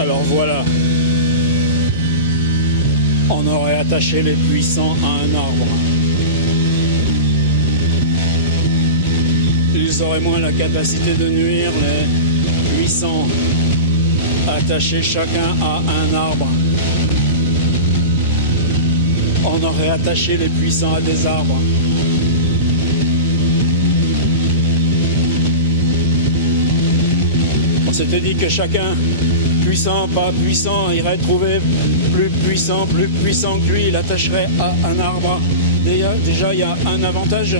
Alors voilà, on aurait attaché les puissants à un arbre. Ils auraient moins la capacité de nuire, les puissants, attachés chacun à un arbre. On aurait attaché les puissants à des arbres. On s'était dit que chacun, puissant, pas puissant, irait trouver plus puissant que lui, il attacherait à un arbre. Déjà, il y a un avantage.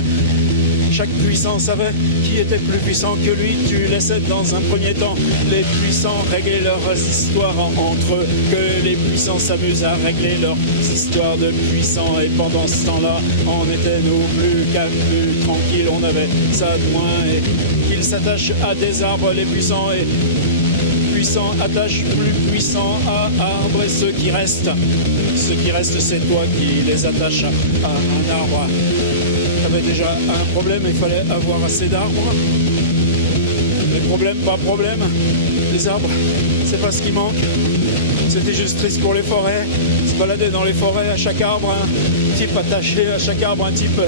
Chaque puissant savait qui était plus puissant que lui. Tu laissais dans un premier temps les puissants régler leurs histoires entre eux, que les puissants s'amusent à régler leurs histoires de puissants. Et pendant ce temps-là, on était nous plus calmes, plus tranquilles, on avait ça de moins. Et qu'ils s'attachent à des arbres, les puissants, et puissants attachent plus puissants à arbres. Et ceux qui restent, c'est toi qui les attaches à un arbre. T'avais déjà un problème, il fallait avoir assez d'arbres. Les problèmes, pas problème. Les arbres, c'est pas ce qui manque. C'était juste triste pour les forêts. Se balader dans les forêts, à chaque arbre, un type attaché, à chaque arbre, un type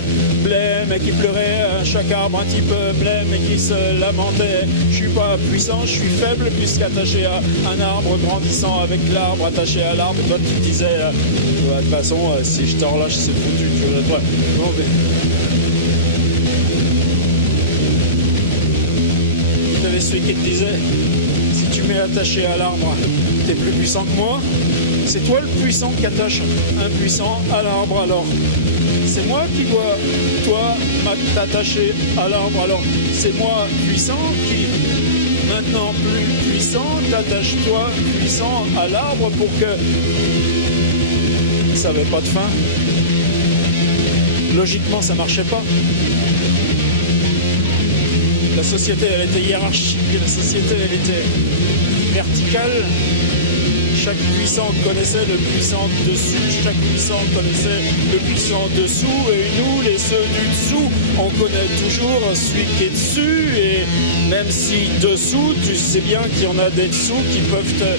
blême et qui pleurait, à chaque arbre, un type blême et qui se lamentait. Je suis pas puissant, je suis faible puisqu'attaché à un arbre grandissant avec l'arbre attaché à l'arbre. Et toi, tu te disais, de toute façon, si je te relâche, c'est foutu. Toi. Bon, mais... T'avais celui qui te disait, si tu m'es attaché à l'arbre, t'es plus puissant que moi. C'est toi le puissant qui attache un puissant à l'arbre. Alors c'est moi qui dois, toi, t'attacher à l'arbre. Alors c'est moi puissant qui, maintenant plus puissant, t'attache toi puissant à l'arbre pour que ça n'avait pas de fin. Logiquement, ça marchait pas. La société, elle était hiérarchique, la société, elle était verticale. Chaque puissant connaissait le puissant dessus, chaque puissant connaissait le puissant dessous, et nous, les ceux du dessous, on connaît toujours celui qui est dessus, et même si dessous, tu sais bien qu'il y en a des dessous qui peuvent te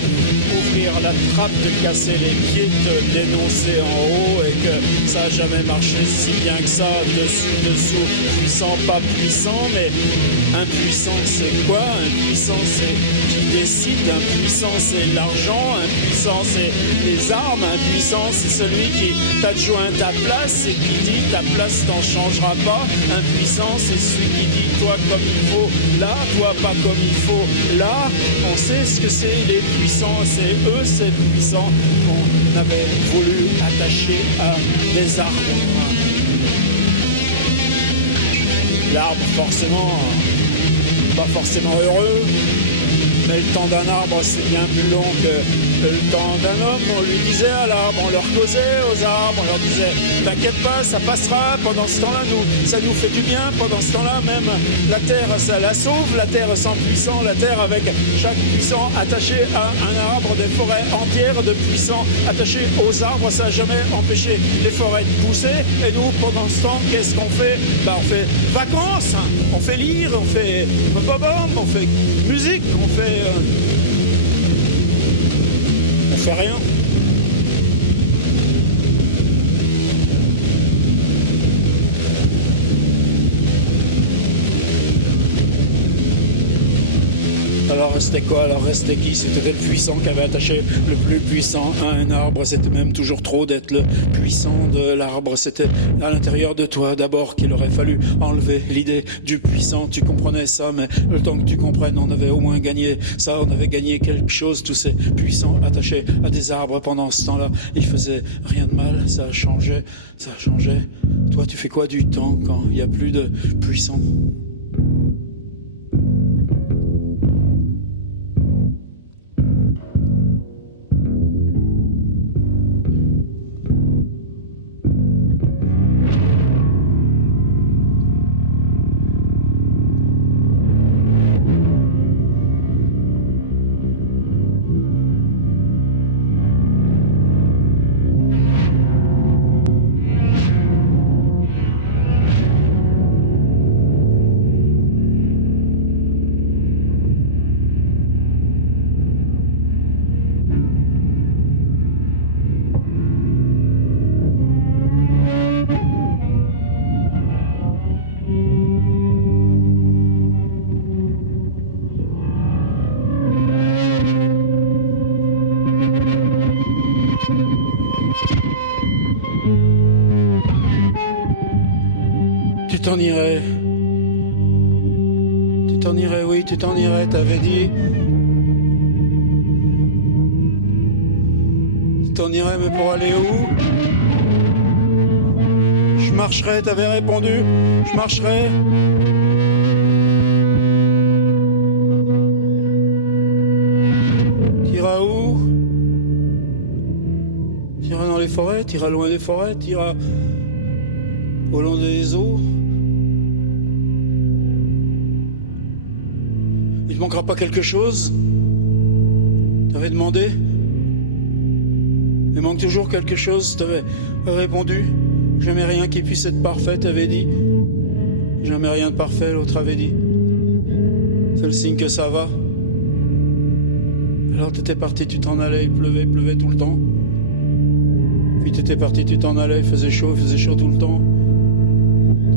ouvrir la trappe, te casser les pieds, te dénoncer en haut, et que ça n'a jamais marché si bien que ça, dessous, puissant, pas puissant, mais impuissant c'est quoi? Impuissant c'est qui décide, impuissant c'est l'argent, impuissant c'est les armes, impuissant c'est celui qui t'adjoint ta place et qui dit ta place t'en changera pas, impuissant c'est celui qui dit toi comme il faut là, toi pas comme il faut là. On sait ce que c'est les puissants, c'est eux ces puissants qu'on avait voulu attacher à des arbres. L'arbre forcément pas forcément heureux, mais le temps d'un arbre c'est bien plus long que le temps d'un homme. On lui disait à l'arbre, on leur causait aux arbres, on leur disait t'inquiète pas, ça passera. Pendant ce temps-là, ça nous fait du bien. Pendant ce temps-là, même la terre, ça la sauve. La terre sans puissant, la terre avec chaque puissant attaché à un arbre, des forêts entières de puissants attachés aux arbres. Ça n'a jamais empêché les forêts de pousser. Et nous, pendant ce temps, qu'est-ce qu'on fait? On fait vacances, on fait lire, on fait on fait musique, on fait rien. Alors restait quoi? Alors restait qui? C'était le puissant qui avait attaché le plus puissant à un arbre. C'était même toujours trop d'être le puissant de l'arbre. C'était à l'intérieur de toi d'abord qu'il aurait fallu enlever l'idée du puissant. Tu comprenais ça, mais le temps que tu comprennes, on avait au moins gagné ça. On avait gagné quelque chose. Tous ces puissants attachés à des arbres pendant ce temps-là, ils faisaient rien de mal. Ça changeait, ça changeait. Toi, tu fais quoi du temps quand il n'y a plus de puissants? irais. Tu t'en irais, oui, tu t'en irais, t'avais dit. Tu t'en irais, mais pour aller où? Je marcherais, t'avais répondu. Je marcherais. T'iras où? T'iras dans les forêts, t'iras loin des forêts, t'iras au long des eaux. Il te manquera pas quelque chose? T'avais demandé? Il manque toujours quelque chose, t'avais répondu. Jamais rien qui puisse être parfait, t'avais dit. Jamais rien de parfait, l'autre avait dit. C'est le signe que ça va. Alors t'étais parti, tu t'en allais, il pleuvait tout le temps. Puis t'étais parti, tu t'en allais, il faisait chaud tout le temps.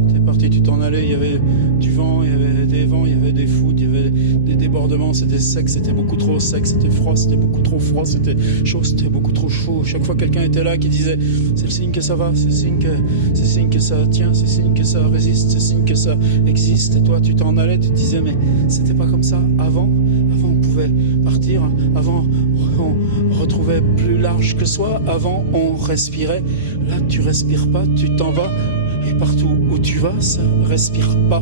T'étais parti, tu t'en allais, il y avait du vent, il y avait des vents, il y avait des foudres, il y avait des débordements, c'était sec, c'était beaucoup trop sec, c'était froid, c'était beaucoup trop froid, c'était chaud, c'était beaucoup trop chaud. Chaque fois quelqu'un était là qui disait c'est le signe que ça va, c'est le signe que ça tient, c'est le signe que ça résiste, c'est le signe que ça existe. Et toi tu t'en allais, tu te disais mais c'était pas comme ça avant on pouvait partir, avant on retrouvait plus large que soi, avant on respirait. Là tu respires pas, tu t'en vas. Et partout où tu vas, ça respire pas.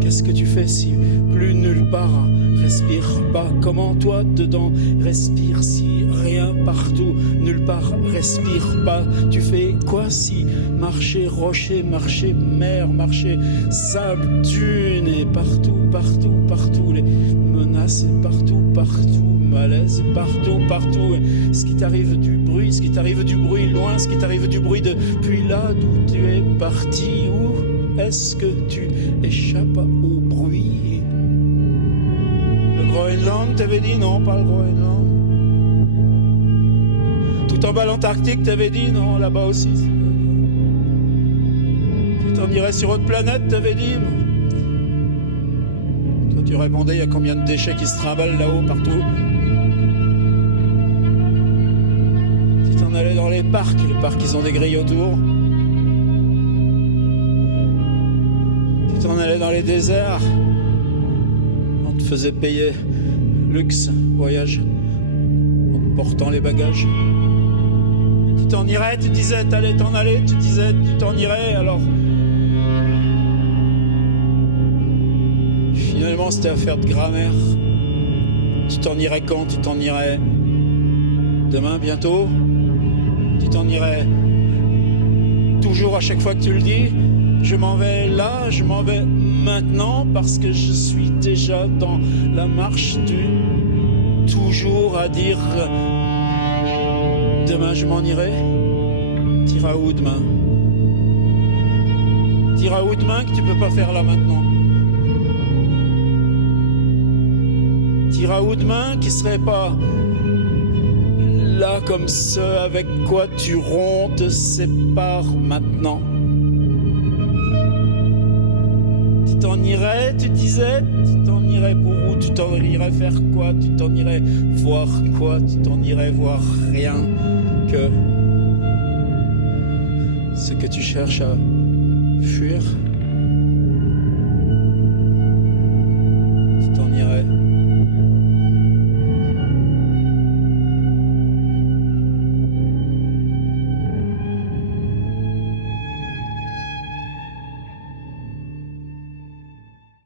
Qu'est-ce que tu fais si plus nulle part respire pas? Comment toi dedans respire si rien partout, nulle part respire pas? Tu fais quoi si marcher rocher, marcher mer, marcher sable, dune et partout les menaces et partout malaise partout. Ce qui t'arrive du bruit loin, ce qui t'arrive du bruit depuis là d'où tu es parti. Où est-ce que tu échappes au bruit? Le Groenland, t'avais dit non, pas le Groenland. Tout en bas l'Antarctique, t'avais dit non, là-bas aussi. Tu t'en irais sur autre planète, t'avais dit. Toi tu répondais, il y a combien de déchets qui se trimballent là-haut partout? Tu t'en allais dans les parcs ils ont des grilles autour. Tu t'en allais dans les déserts, on te faisait payer luxe, voyage, en te portant les bagages. Tu t'en irais, tu disais, t'allais t'en aller, tu disais, tu t'en irais, alors finalement c'était affaire de grammaire. Tu t'en irais quand? Tu t'en irais demain, bientôt? Tu t'en irais toujours à chaque fois que tu le dis? Je m'en vais là, je m'en vais maintenant, parce que je suis déjà dans la marche du toujours à dire demain je m'en irai. T'iras où demain? T'iras où demain que tu peux pas faire là maintenant? T'iras où demain qui serait pas là comme ce avec quoi tu romps te sépare maintenant? Tu t'en irais, tu disais, tu t'en irais pour où? Tu t'en irais faire quoi? Tu t'en irais voir quoi? Tu t'en irais voir rien que ce que tu cherches à fuir.